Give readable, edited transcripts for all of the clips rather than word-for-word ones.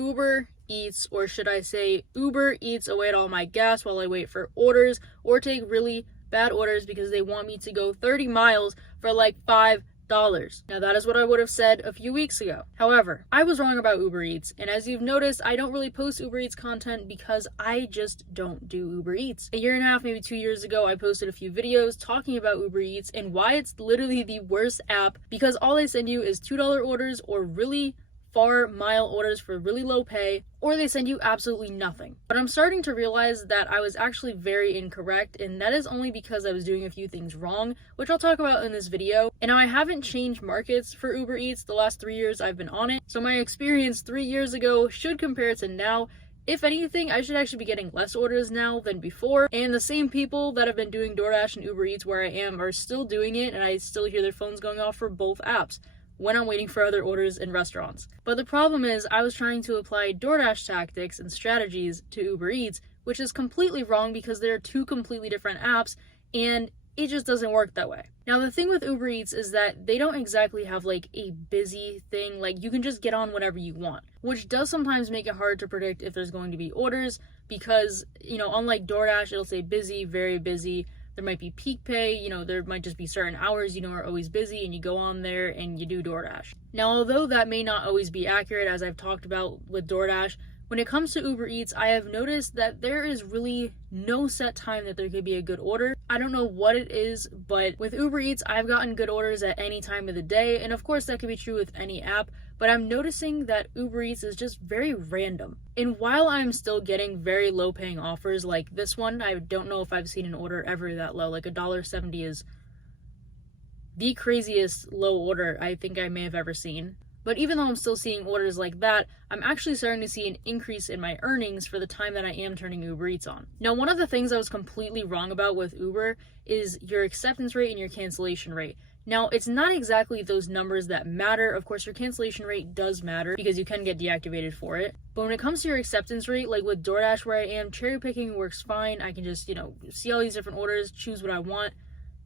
Uber Eats, or should I say Uber eats away at all my gas while I wait for orders, or take really bad orders because they want me to go 30 miles for like $5. Now that is what I would have said a few weeks ago. However, I was wrong about Uber Eats, and as you've noticed, I don't really post Uber Eats content because I just don't do Uber Eats. A year and a half, maybe 2 years ago, I posted a few videos talking about Uber Eats and why it's literally the worst app, because all they send you is $2 orders or really far mile orders for really low pay, or they send you absolutely nothing. But I'm starting to realize that I was actually very incorrect, and that is only because I was doing a few things wrong, which I'll talk about in this video. And now I haven't changed markets for Uber Eats the last 3 years I've been on it, so my experience 3 years ago should compare to now. If anything, I should actually be getting less orders now than before, and the same people that have been doing DoorDash and Uber Eats where I am are still doing it, and I still hear their phones going off for both apps when I'm waiting for other orders in restaurants. But the problem is, I was trying to apply DoorDash tactics and strategies to Uber Eats, which is completely wrong because they're two completely different apps, and it just doesn't work that way. Now, the thing with Uber Eats is that they don't exactly have like a busy thing, like you can just get on whenever you want, which does sometimes make it hard to predict if there's going to be orders because, unlike DoorDash, it'll say busy, very busy. There might be peak pay, there might just be certain hours, are always busy, and you go on there and you do DoorDash. Now, although that may not always be accurate, as I've talked about with DoorDash, when it comes to Uber Eats, I have noticed that there is really no set time that there could be a good order. I don't know what it is, but with Uber Eats, I've gotten good orders at any time of the day, and of course that could be true with any app, but I'm noticing that Uber Eats is just very random. And while I'm still getting very low paying offers like this one, I don't know if I've seen an order ever that low, like $1.70 is the craziest low order I think I may have ever seen. But even though I'm still seeing orders like that, I'm actually starting to see an increase in my earnings for the time that I am turning Uber Eats on. Now, one of the things I was completely wrong about with Uber is your acceptance rate and your cancellation rate. Now, it's not exactly those numbers that matter. Of course, your cancellation rate does matter because you can get deactivated for it. But when it comes to your acceptance rate, like with DoorDash where I am, cherry picking works fine. I can just, see all these different orders, choose what I want,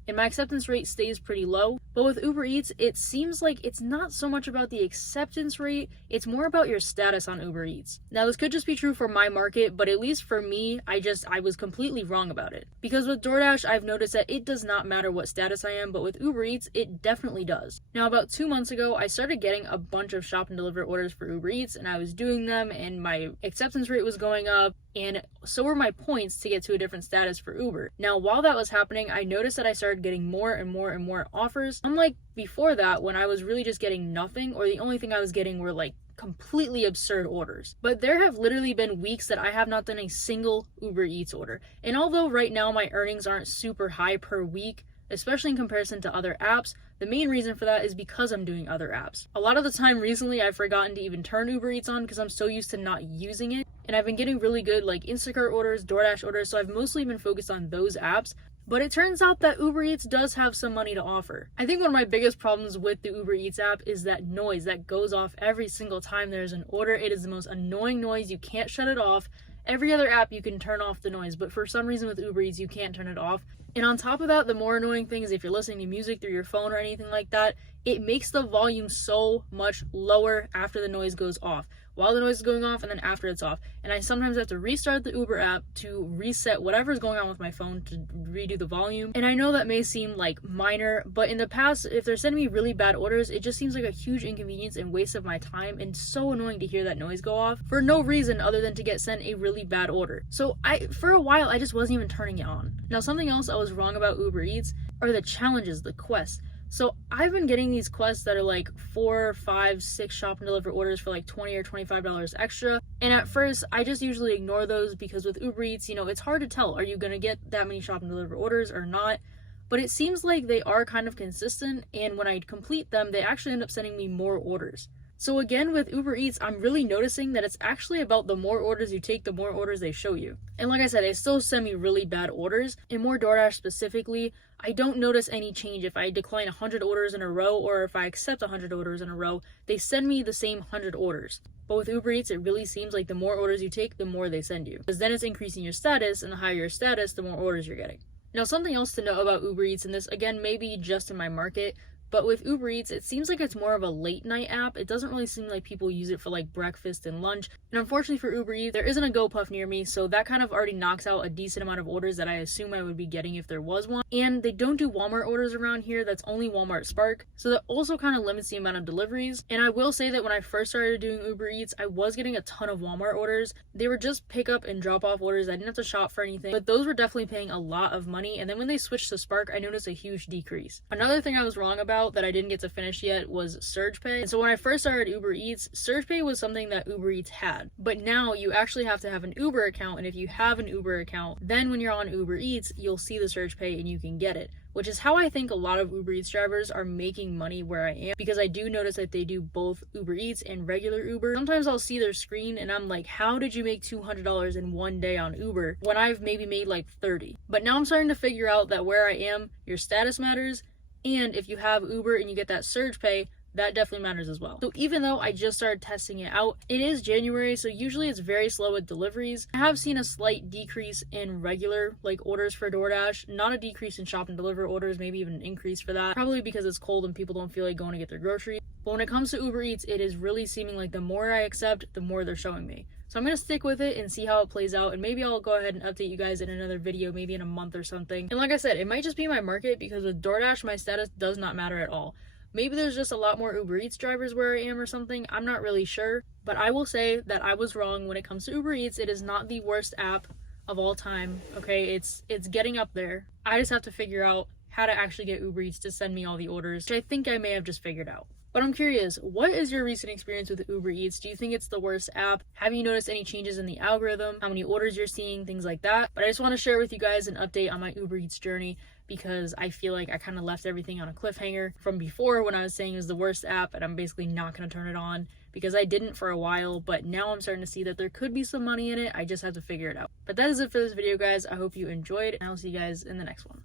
and my acceptance rate stays pretty low. But with Uber Eats, it seems like it's not so much about the acceptance rate, it's more about your status on Uber Eats. Now, this could just be true for my market, but at least for me, I was completely wrong about it. Because with DoorDash, I've noticed that it does not matter what status I am, but with Uber Eats, it definitely does. Now, about 2 months ago, I started getting a bunch of shop and deliver orders for Uber Eats, and I was doing them, and my acceptance rate was going up, and so were my points to get to a different status for Uber. Now, while that was happening, I noticed that I started getting more and more and more offers. Unlike before that, when I was really just getting nothing, or the only thing I was getting were like completely absurd orders. But there have literally been weeks that I have not done a single Uber Eats order. And although right now my earnings aren't super high per week, especially in comparison to other apps, the main reason for that is because I'm doing other apps. A lot of the time recently, I've forgotten to even turn Uber Eats on because I'm so used to not using it. And I've been getting really good like Instacart orders, DoorDash orders, so I've mostly been focused on those apps. But it turns out that Uber Eats does have some money to offer. I think one of my biggest problems with the Uber Eats app is that noise that goes off every single time there's an order. It is the most annoying noise. You can't shut it off. Every other app you can turn off the noise, but for some reason with Uber Eats you can't turn it off. And on top of that, the more annoying thing is if you're listening to music through your phone or anything like that, it makes the volume so much lower after the noise goes off, while the noise is going off and then after it's off. And I sometimes have to restart the Uber app to reset whatever's going on with my phone to redo the volume. And I know that may seem like minor, but in the past, if they're sending me really bad orders, it just seems like a huge inconvenience and waste of my time, and so annoying to hear that noise go off for no reason other than to get sent a really bad order. So for a while, I just wasn't even turning it on. Now, something else I was wrong about Uber Eats are the challenges, the quests. So I've been getting these quests that are like 4, 5, 6 shop and deliver orders for like $20 or $25 extra. And at first, I just usually ignore those because with Uber Eats, it's hard to tell. Are you going to get that many shop and deliver orders or not? But it seems like they are kind of consistent. And when I complete them, they actually end up sending me more orders. So again, with Uber Eats, I'm really noticing that it's actually about the more orders you take, the more orders they show you. And like I said, they still send me really bad orders. In more DoorDash specifically, I don't notice any change if I decline 100 orders in a row or if I accept 100 orders in a row. They send me the same 100 orders. But with Uber Eats, it really seems like the more orders you take, the more they send you. Because then it's increasing your status, and the higher your status, the more orders you're getting. Now, something else to know about Uber Eats, and this again may be just in my market, But with Uber Eats, it seems like it's more of a late night app. It doesn't really seem like people use it for like breakfast and lunch. And unfortunately for Uber Eats, there isn't a GoPuff near me, so that kind of already knocks out a decent amount of orders that I assume I would be getting if there was one. And they don't do Walmart orders around here. That's only Walmart Spark. So that also kind of limits the amount of deliveries. And I will say that when I first started doing Uber Eats, I was getting a ton of Walmart orders. They were just pick up and drop off orders. I didn't have to shop for anything, but those were definitely paying a lot of money. And then when they switched to Spark, I noticed a huge decrease. Another thing I was wrong about that I didn't get to finish yet was Surge Pay. And so when I first started Uber Eats, Surge Pay was something that Uber Eats had. But now you actually have to have an Uber account, and if you have an Uber account, then when you're on Uber Eats, you'll see the Surge Pay and you can get it. Which is how I think a lot of Uber Eats drivers are making money where I am, because I do notice that they do both Uber Eats and regular Uber. Sometimes I'll see their screen and I'm like, how did you make $200 in one day on Uber when I've maybe made like 30? But now I'm starting to figure out that where I am, your status matters, and if you have Uber and you get that Surge Pay, that definitely matters as well. So even though I just started testing it out, it is January, so usually it's very slow with deliveries. I have seen a slight decrease in regular like orders for DoorDash, not a decrease in shop and deliver orders, maybe even an increase for that, probably because it's cold and people don't feel like going to get their groceries. But when it comes to Uber Eats, it is really seeming like the more I accept, the more they're showing me. So I'm going to stick with it and see how it plays out, and maybe I'll go ahead and update you guys in another video, maybe in a month or something. And like I said, it might just be my market, because with DoorDash, my status does not matter at all. Maybe there's just a lot more Uber Eats drivers where I am or something. I'm not really sure. But I will say that I was wrong when it comes to Uber Eats. It is not the worst app of all time. Okay, it's getting up there. I just have to figure out how to actually get Uber Eats to send me all the orders, which I think I may have just figured out. But I'm curious, what is your recent experience with Uber Eats? Do you think it's the worst app? Have you noticed any changes in the algorithm? How many orders you're seeing? Things like that. But I just want to share with you guys an update on my Uber Eats journey, because I feel like I kind of left everything on a cliffhanger from before when I was saying it was the worst app, and I'm basically not going to turn it on, because I didn't for a while, but now I'm starting to see that there could be some money in it. I just have to figure it out. But that is it for this video, guys. I hope you enjoyed, and I'll see you guys in the next one.